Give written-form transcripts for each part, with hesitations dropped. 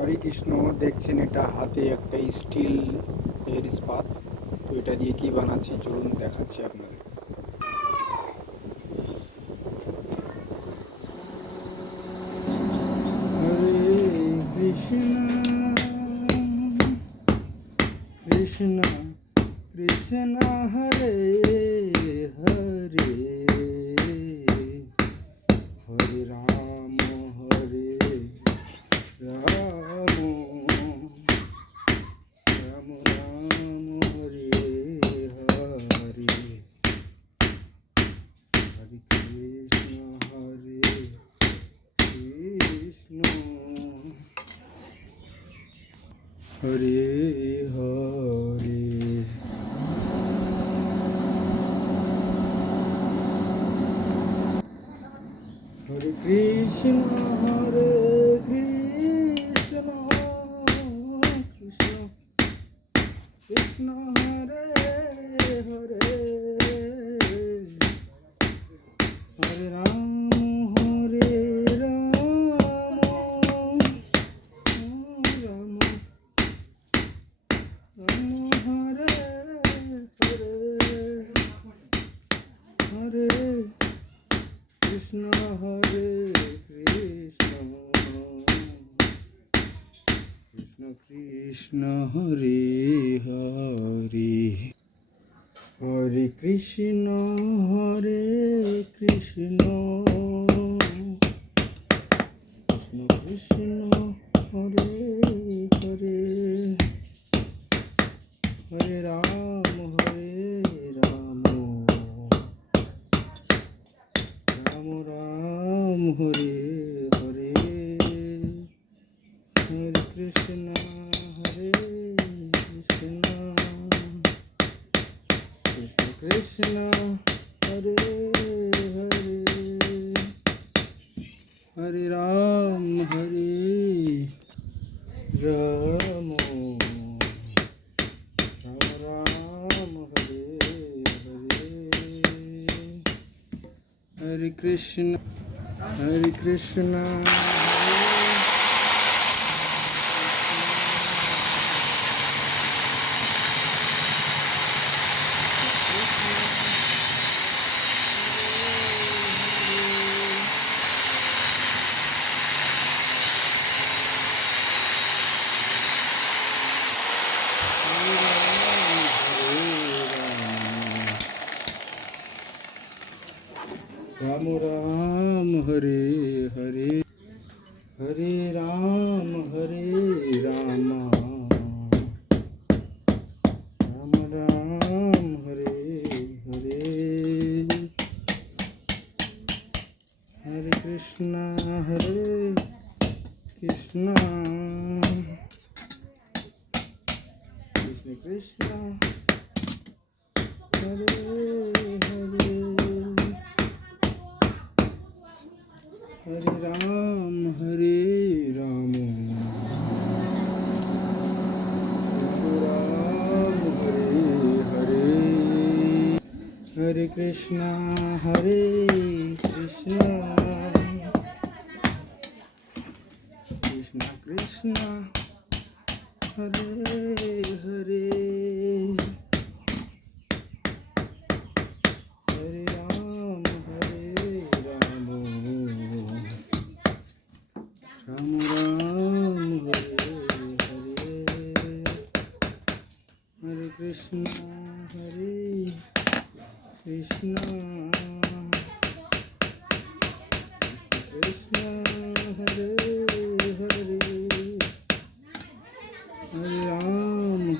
হরে কৃষ্ণ। দেখছেন এটা হাতে একটা স্টিল এর ইস্পাত। তো এটা দিয়ে কি বানাচ্ছি চলুন দেখাচ্ছি আপনাদের। হরে কৃষ্ণ কৃষ্ণ কৃষ্ণ হরে হরে হরে রাম হরে রাম রাম রাম হরে হরে হরে কৃষ্ণ হরে কৃষ্ণ হরে হরে হরে কৃষ্ণ হরে কৃষ্ণ কৃষ্ণ কৃষ্ণ হরে হরে হরে রাম হরে রাম রাম রাম হরে হরে হরে কৃষ্ণ হরে কৃষ্ণ কৃষ্ণ কৃষ্ণ হরে হরে হরে কৃষ্ণ হরে কৃষ্ণ কৃষ্ণ কৃষ্ণ হরে হরে হরে রাম হরে রাম রাম রাম হরে হরে হরে কৃষ্ণ হরে কৃষ্ণ কৃষ্ণ কৃষ্ণ হরে হরে হরে রাম হরে রাম রাম রাম হরে হরে হরে কৃষ্ণ হরে কৃষ্ণ राम राम हरे हरे हरे राम राम राम राम हरे हरे हरे कृष्ण कृष्ण कृष्ण हरे हरे हरे राम राम राम हरे हरे हरे कृष्ण कृष्ण कृष्ण हरे हरे हरे राम राम राम राम हरे हरे हरे कृष्ण कृष्ण कृष्ण हरे हरे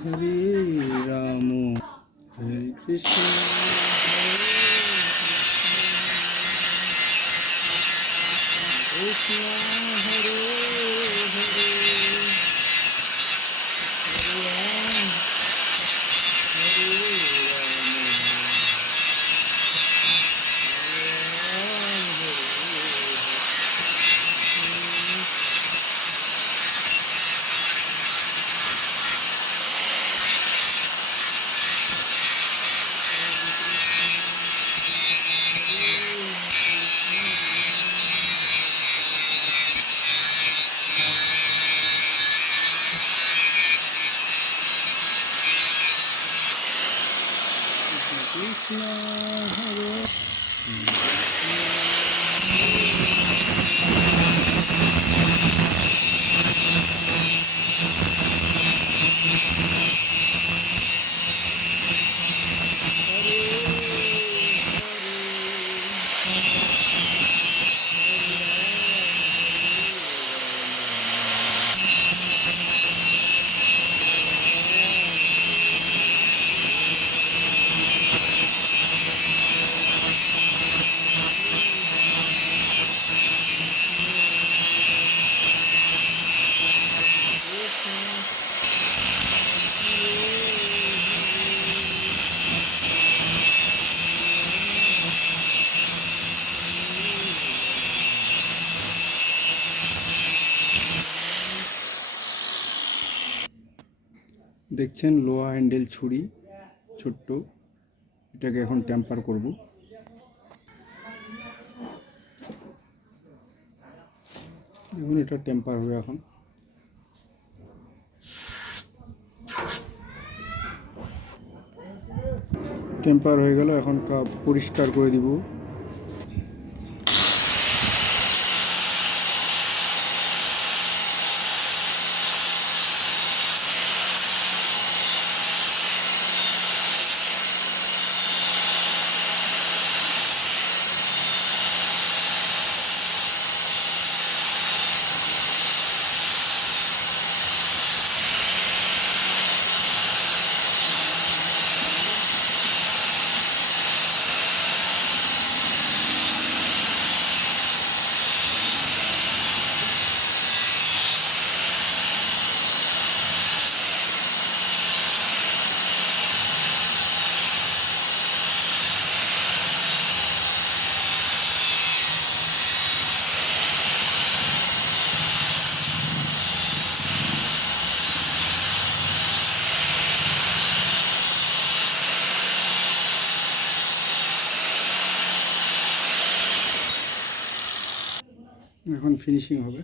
हरे राम हरे कृष्ण कृष्ण हरे हरे हरे राम কৃষ্ণ হরে। দেখছেন লোহা হ্যান্ডেল ছুরি, ছোট্ট। এটাকে এখন টেম্পার করব। দেখুন এটা টেম্পার হবে এখন। টেম্পার হয়ে গেল, এখন পরিষ্কার করে দিব। এখন ফিনিশিং হবে।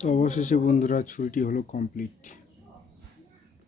তো অবশেষে বন্ধুরা ছুরিটি হলো কমপ্লিট।